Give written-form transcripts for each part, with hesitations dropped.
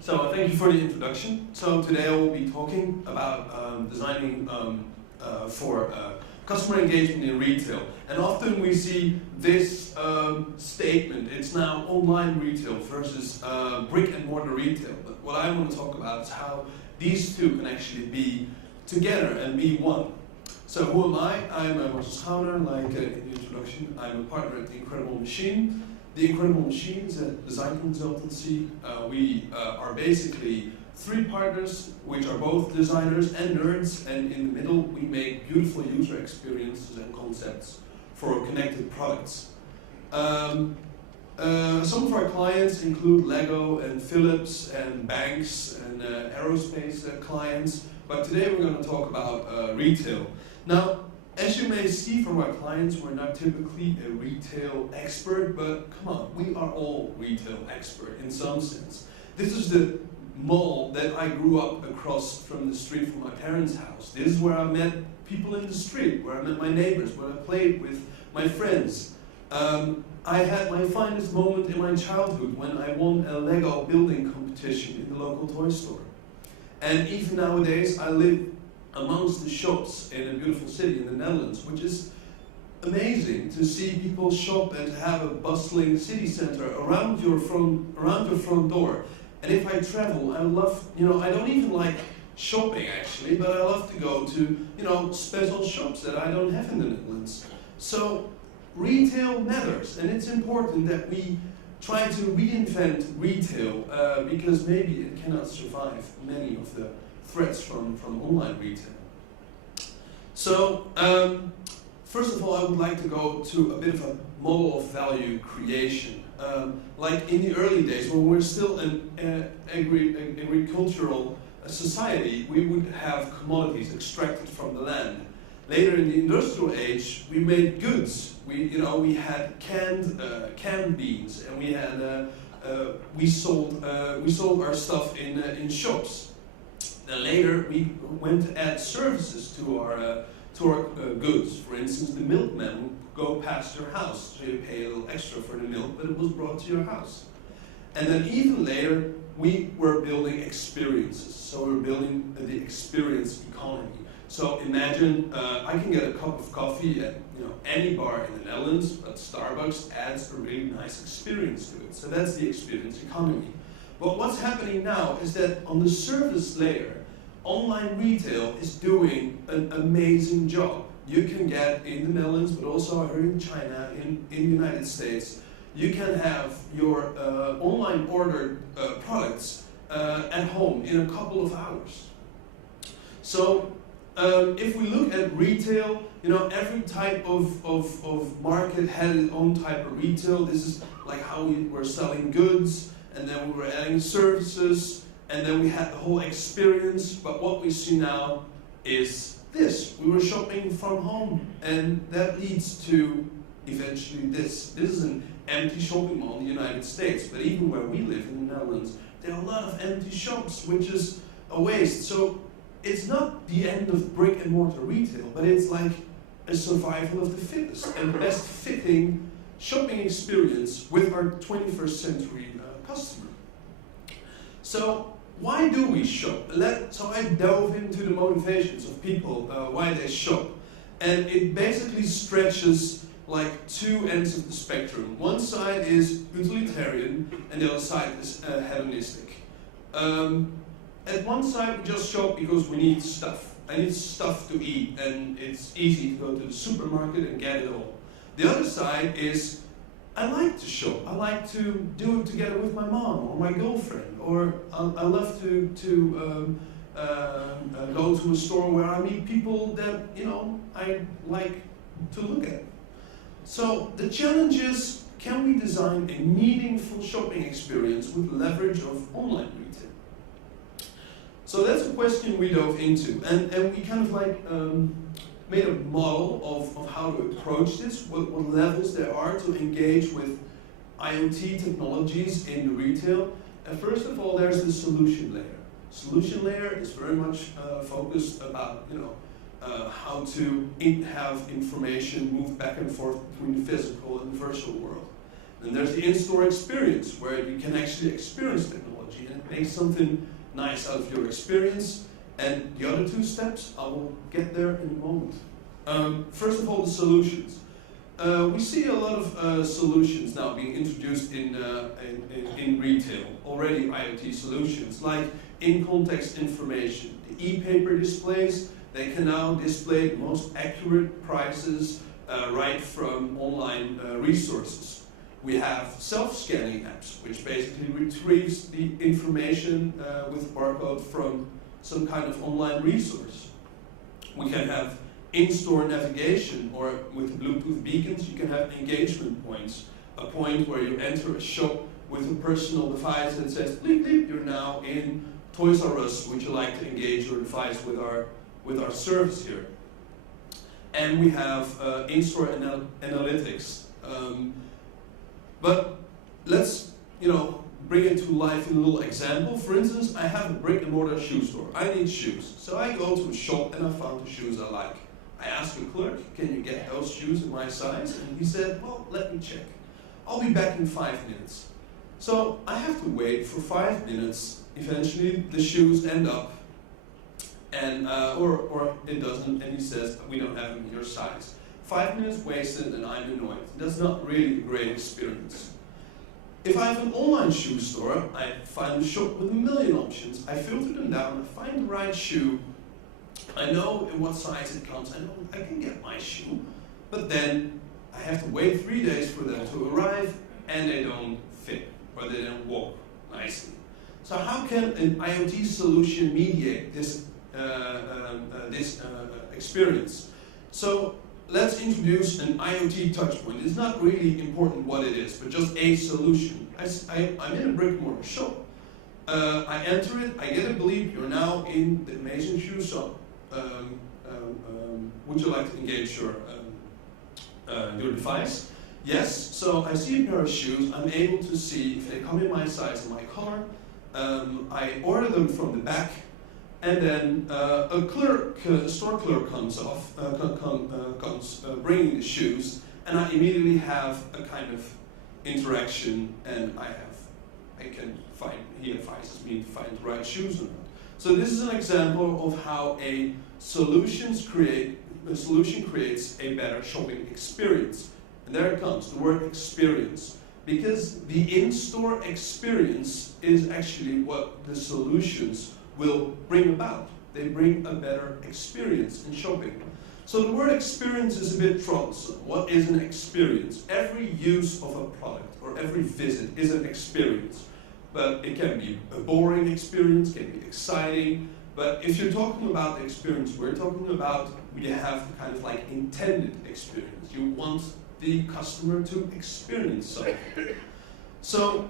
So thank you for the introduction. So today I will be talking about designing for customer engagement in retail. And often we see this statement, it's now online retail versus brick and mortar retail. But what I want to talk about is how these two can actually be together and be one. So who am I? I'm Marcel Schouwenaar, like in the introduction. I'm a partner at The Incredible Machine. The Incredible Machine is a design consultancy. We are basically three partners, which are both designers and nerds, and in the middle we make beautiful user experiences and concepts for connected products. Some of our clients include Lego and Philips and banks and aerospace clients, but today we're going to talk about retail. Now, as you may see from our clients, we're not typically a retail expert, but come on, we are all retail expert in some sense. This is the mall that I grew up across from the street from my parents' house. This is where I met people in the street, where I met my neighbors, where I played with my friends. I had my finest moment in my childhood when I won a Lego building competition in the local toy store. And even nowadays, I live amongst the shops in a beautiful city in the Netherlands, which is amazing to see people shop and have a bustling city center around your front door. And if I travel, I love, I don't even like shopping actually, but I love to go to, special shops that I don't have in the Netherlands. So retail matters, and it's important that we try to reinvent retail because maybe it cannot survive many of the threats from online retail. So, first of all, I would like to go to a bit of a model of value creation. Like in the early days, when we're still an agricultural society, we would have commodities extracted from the land. Later in the industrial age, we made goods. We had canned beans, and we sold our stuff in shops. Then later, we went to add services to our goods. For instance, the milkman would go past your house, so you pay a little extra for the milk, but it was brought to your house. And then even later, we were building experiences. So we were building the experience economy. So imagine I can get a cup of coffee at any bar in the Netherlands, but Starbucks adds a really nice experience to it. So that's the experience economy. But what's happening now is that on the service layer, online retail is doing an amazing job. You can get in the Netherlands, but also here in China, in the United States, you can have your online ordered products at home in a couple of hours. So if we look at retail, every type of market had its own type of retail. This is like how we were selling goods, and then we were adding services, and then we had the whole experience. But what we see now is this. We were shopping from home, and that leads to eventually this. This is an empty shopping mall in the United States, but even where we live in the Netherlands, there are a lot of empty shops, which is a waste. So it's not the end of brick and mortar retail, but it's like a survival of the fittest and best fitting shopping experience with our 21st century customer. So why do we shop? So I dove into the motivations of people, why they shop. And it basically stretches like two ends of the spectrum. One side is utilitarian, and the other side is hedonistic. At one side, we just shop because we need stuff. I need stuff to eat, and it's easy to go to the supermarket and get it all. The other side is, I like to shop. I like to do it together with my mom or my girlfriend, or I love to go to a store where I meet people that I like to look at. So the challenge is, can we design a meaningful shopping experience with leverage of online retail? So that's a question we dove into, and we kind of like made a model of how to approach this, what levels there are to engage with IoT technologies in the retail. And first of all, there's the solution layer. Solution layer is very much focused about how to have information move back and forth between the physical and the virtual world. And there's the in-store experience, where you can actually experience technology. technology, and it makes something nice out of your experience. And the other two steps, I will get there in a moment. First of all, the solutions. We see a lot of solutions now being introduced in retail, already IoT solutions, like in-context information. The e-paper displays, they can now display the most accurate prices right from online resources. We have self-scanning apps, which basically retrieves the information with barcode from some kind of online resource. We can have in-store navigation, or with Bluetooth beacons, you can have engagement points. A point where you enter a shop with a personal device that says, bleep, bleep, you're now in Toys R Us, would you like to engage your device with our service here? And we have in-store analytics. But let's, bring it to life in a little example. For instance, I have a brick-and-mortar shoe store. I need shoes. So I go to a shop and I found the shoes I like. I asked the clerk, can you get those shoes in my size? And he said, well, let me check. I'll be back in 5 minutes. So I have to wait for 5 minutes. Eventually the shoes end up, and or it doesn't, and he says, we don't have them in your size. 5 minutes wasted and I'm annoyed. That's not really a great experience. If I have an online shoe store, I find a shop with a million options. I filter them down, I find the right shoe. I know in what size it comes. I know I can get my shoe. But then I have to wait 3 days for them to arrive, and they don't fit, or they don't walk nicely. So how can an IoT solution mediate this experience? So let's introduce an IoT touchpoint. It's not really important what it is, but just a solution. I'm in a brick-and-mortar shop. I enter it, I get a bleep, you're now in the amazing shoe shop. Would you like to engage your device? Yes, so I see a pair of shoes, I'm able to see if they come in my size and my color. I order them from the back, and then a store clerk comes bringing the shoes, and I immediately have a kind of interaction, and I can find, he advises me to find the right shoes or not. So this is an example of how a solution creates a better shopping experience. And there it comes, the word experience. Because the in-store experience is actually what the solutions will bring about. They bring a better experience in shopping. So the word experience is a bit troublesome. What is an experience? Every use of a product or every visit is an experience. But it can be a boring experience, can be exciting. But if you're talking about the experience, we're talking about, we have kind of like intended experience. You want the customer to experience something. So,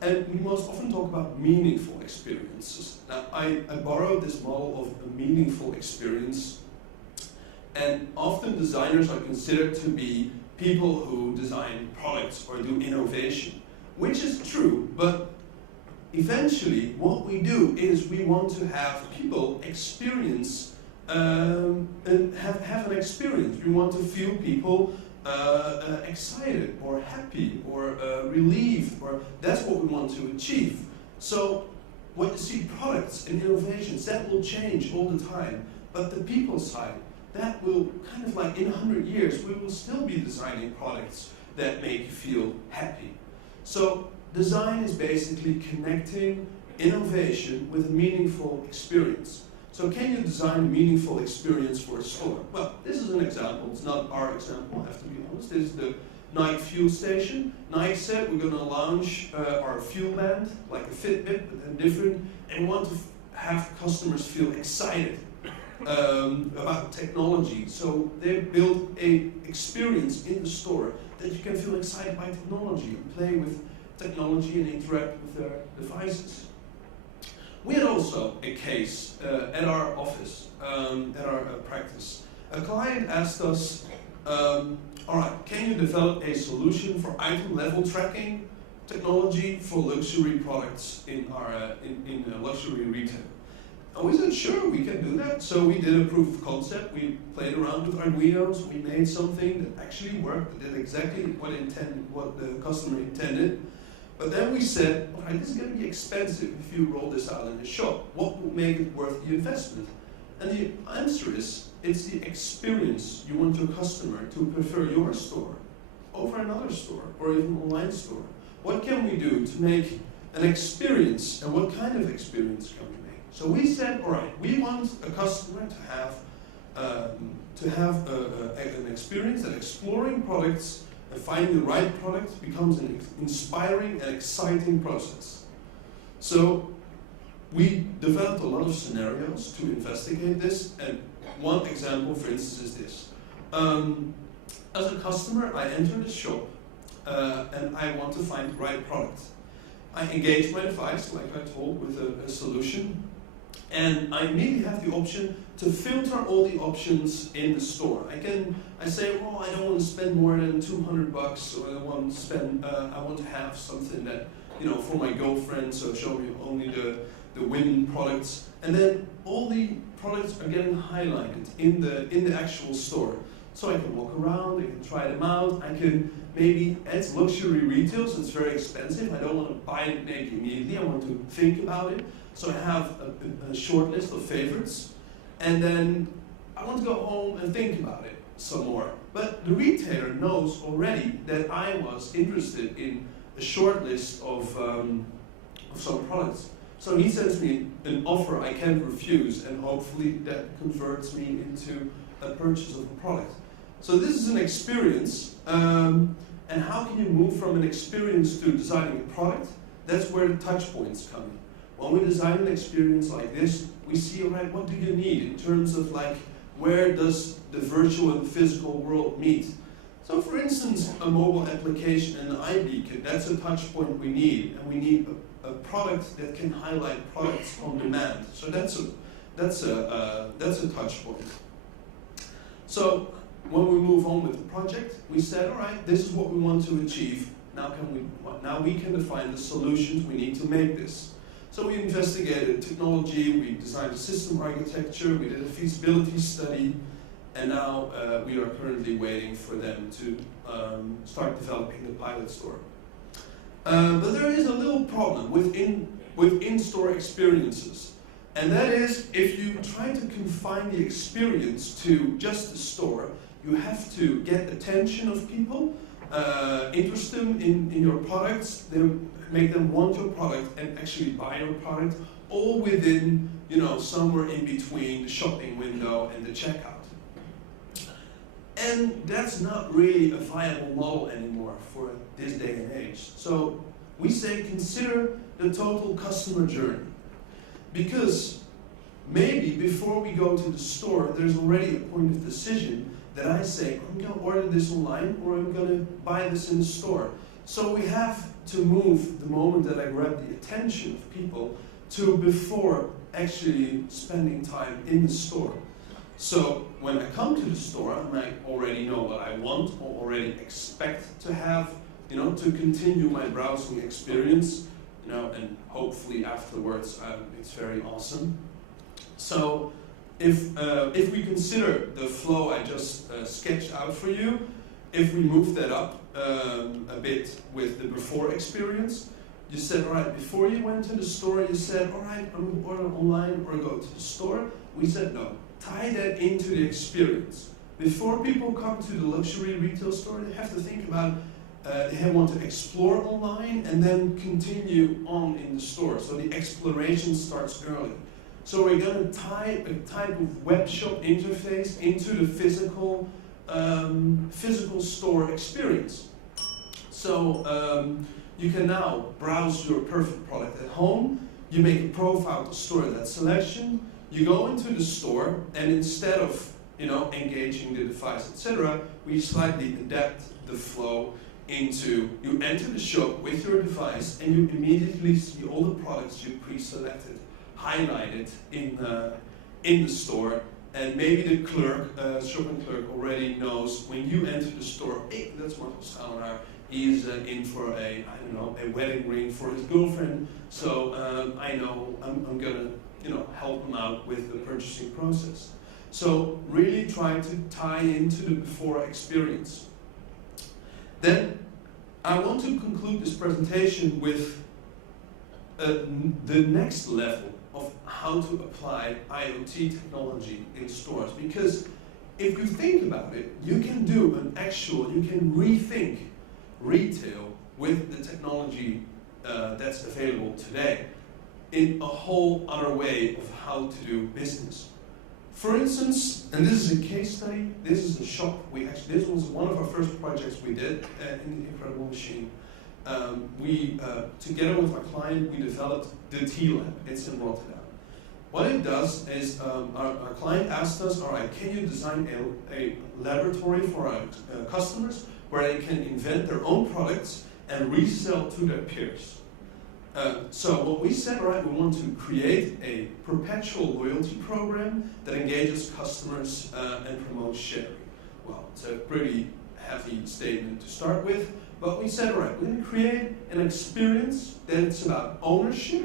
and we most often talk about meaningful experiences. Now, I borrowed this model of a meaningful experience, and often designers are considered to be people who design products or do innovation, which is true, but eventually what we do is we want to have people experience, and have an experience. We want to feel people excited or happy or relieved, or that's what we want to achieve. So when you see products and innovations, that will change all the time, but the people side, that will kind of like in 100 years, we will still be designing products that make you feel happy. So design is basically connecting innovation with a meaningful experience. So can you design a meaningful experience for a store? Well, this is an example. It's not our example, I have to be honest. This is the Nike fuel station. Nike said we're going to launch our fuel band, like a Fitbit, but then different, and we want to have customers feel excited about technology. So they built a experience in the store that you can feel excited by technology and play with technology and interact with their devices. We had also a case at our office, at our practice. A client asked us, all right, can you develop a solution for item level tracking technology for luxury products in our in luxury retail? And we said, sure, we can do that. So we did a proof of concept. We played around with Arduinos. We made something that actually worked, that did exactly what the customer intended. But then we said, all right, this is going to be expensive if you roll this out in a shop. What will make it worth the investment? And the answer is, it's the experience you want your customer to prefer your store over another store or even online store. What can we do to make an experience, and what kind of experience can we make? So we said, all right, we want a customer to have an experience that exploring products and finding the right product becomes an inspiring and exciting process. So we developed a lot of scenarios to investigate this, and one example, for instance, is this. As a customer, I enter the shop and I want to find the right product. I engage my device, like I told, with a solution, and I immediately have the option to filter all the options in the store. I say, well, I don't want to spend more than $200, or I want to have something that, for my girlfriend, so show me only the women products, and then all the products are getting highlighted in the actual store. So I can walk around, I can try them out, I can maybe, it's luxury retail, so it's very expensive, I don't want to buy it maybe immediately, I want to think about it. So I have a short list of favorites, and then I want to go home and think about it some more. But the retailer knows already that I was interested in a short list of some products. So he sends me an offer I can't refuse, and hopefully that converts me into a purchase of a product. So this is an experience, and how can you move from an experience to designing a product? That's where the touch points come in. When we design an experience like this, we see, all right, what do you need in terms of like, where does the virtual and the physical world meet? So for instance, a mobile application and an iBeacon, that's a touch point we need, and we need a product that can highlight products on demand. So that's a touch point. So when we move on with the project, we said, all right, this is what we want to achieve. Now we can define the solutions we need to make this. So we investigated technology, we designed a system architecture, we did a feasibility study, and now we are currently waiting for them to start developing the pilot store. But there is a little problem with in-store experiences. And that is, if you try to confine the experience to just the store, you have to get attention of people, interest them in your products, then make them want your product and actually buy your product, all within, somewhere in between the shopping window and the checkout. And that's not really a viable model anymore for this day and age. So we say consider the total customer journey. Because maybe before we go to the store, there's already a point of decision that I say, I'm going to order this online or I'm going to buy this in the store. So we have to move the moment that I grab the attention of people to before actually spending time in the store. So when I come to the store, and I already know what I want or already expect to have, to continue my browsing experience, and hopefully afterwards it's very awesome. So if we consider the flow I just sketched out for you, if we move that up a bit with the before experience, you said, all right, before you went to the store, you said, all right, I'm going to order online or go to the store. We said, no, tie that into the experience. Before people come to the luxury retail store, they have to think about they want to explore online and then continue on in the store. So the exploration starts early. So we're going to tie a type of web shop interface into the physical store experience. So you can now browse your perfect product at home. You make a profile to store that selection. You go into the store, and instead of engaging the device, etc., we slightly adapt the flow into, you enter the shop with your device and you immediately see all the products you pre-selected highlighted in the store, and maybe the clerk, shopping clerk already knows when you enter the store, hey, that's Marcel Schouwenaar, he's in for a wedding ring for his girlfriend, so I know I'm gonna help him out with the purchasing process. So really try to tie into the before experience. Then I want to conclude this presentation with the next level of how to apply IoT technology in stores. Because if you think about it, you can rethink retail with the technology that's available today in a whole other way of how to do business. For instance, and this is a case study, this is a shop, this was one of our first projects we did in the Incredible Machine. Together with our client, we developed the T-Lab. It's in Rotterdam. What it does is our client asked us, all right, can you design a laboratory for our customers where they can invent their own products and resell to their peers? So what we said, all right, we want to create a perpetual loyalty program that engages customers and promotes sharing. Well, it's a pretty heavy statement to start with, but we said, all right, we're going to create an experience that's about ownership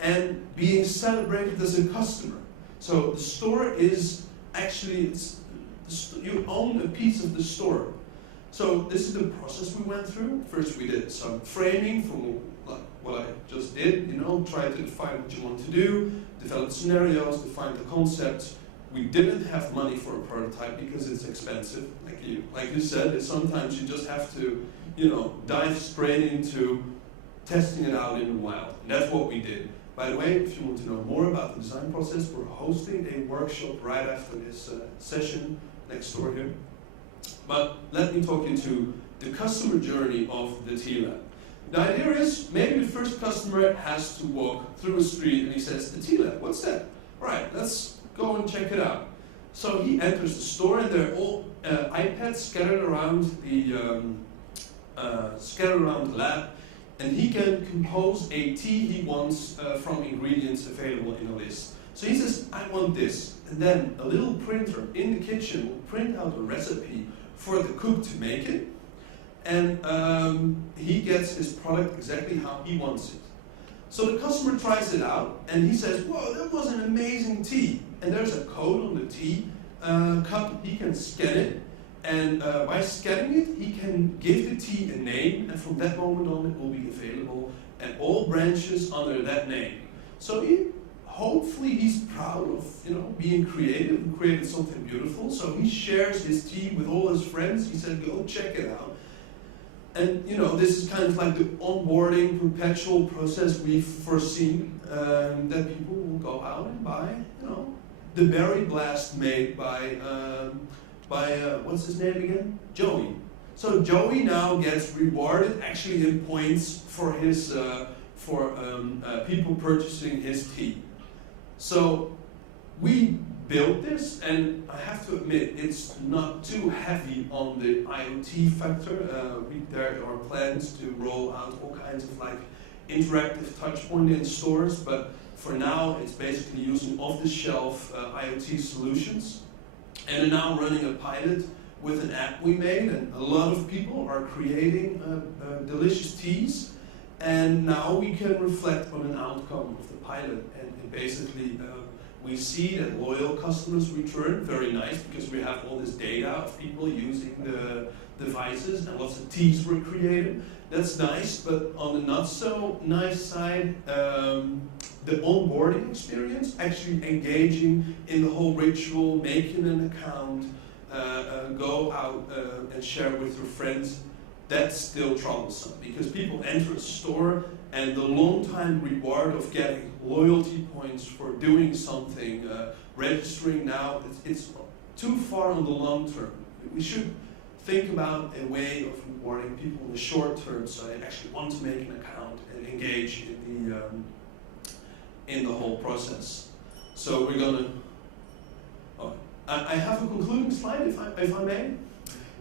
and being celebrated as a customer. So the store is actually, you own a piece of the store. So this is the process we went through. First we did some framing from what I just did, try to define what you want to do, develop scenarios, define the concepts. We didn't have money for a prototype because it's expensive. Like you said, sometimes you just have to, dive straight into testing it out in the wild. And that's what we did. By the way, if you want to know more about the design process, we're hosting a workshop right after this session next door here. But let me talk you to the customer journey of the T-Lab. The idea is, maybe the first customer has to walk through a street and he says, the T-Lab, what's that? All right, let's go and check it out. So he enters the store and there are all iPads scattered around the lab, and he can compose a tea he wants from ingredients available in a list. So he says, I want this. And then a little printer in the kitchen will print out a recipe for the cook to make it. And he gets his product exactly how he wants it. So the customer tries it out, and he says, whoa, that was an amazing tea. And there's a code on the tea cup. He can scan it. And by scanning it, he can give the tea a name, and from that moment on, it will be available at all branches under that name. So hopefully he's proud of being creative and created something beautiful. So he shares his tea with all his friends. He said, go check it out. And this is kind of like the onboarding perpetual process we've foreseen, that people will go out and buy the berry blast made by what's his name again? Joey. So Joey now gets rewarded actually in points for his people purchasing his tea. So we built this, and I have to admit it's not too heavy on the IoT factor. There are plans to roll out all kinds of interactive touchpoint in stores, but for now it's basically using off-the-shelf IoT solutions. And are now running a pilot with an app we made, and a lot of people are creating delicious teas. And now we can reflect on an outcome of the pilot, and basically we see that loyal customers return. Very nice, because we have all this data of people using the devices, and lots of teas were created. That's nice, but on the not so nice side, the onboarding experience, actually engaging in the whole ritual, making an account, go out and share with your friends, that's still troublesome, because people enter a store and the long time reward of getting loyalty points for doing something, registering now, it's too far on the long term. We should think about a way of rewarding people in the short term so they actually want to make an account and engage in the whole process. So we're gonna, I have a concluding slide if I may.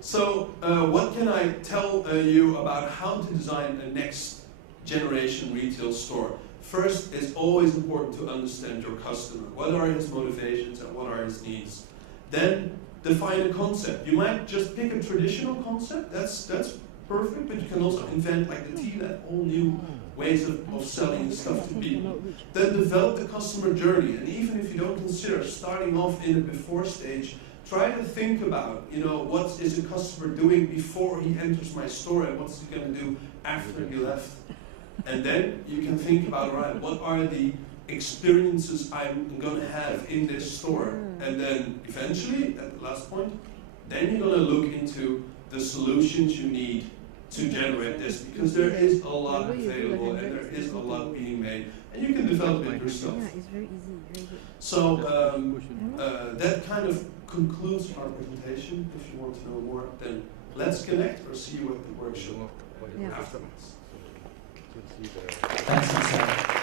So what can I tell you about how to design a next generation retail store? First, it's always important to understand your customer. What are his motivations and what are his needs? Then define a concept. You might just pick a traditional concept, that's perfect, but you can also invent the T-Lab, all new ways of selling stuff to people. Then develop the customer journey, and even if you don't consider starting off in the before stage, try to think about, what is a customer doing before he enters my store and what's he going to do after he left. And then you can think about, right, what are the experiences I'm going to have in this store? And then eventually, at the last point, then you're going to look into the solutions you need to generate this, because there is a lot available and there is a lot being made, and you can develop it yourself. Yeah, it's very easy, very good. So that kind of concludes our presentation. If you want to know more, then let's connect or see you at the workshop afterwards. Thanks, Marcel.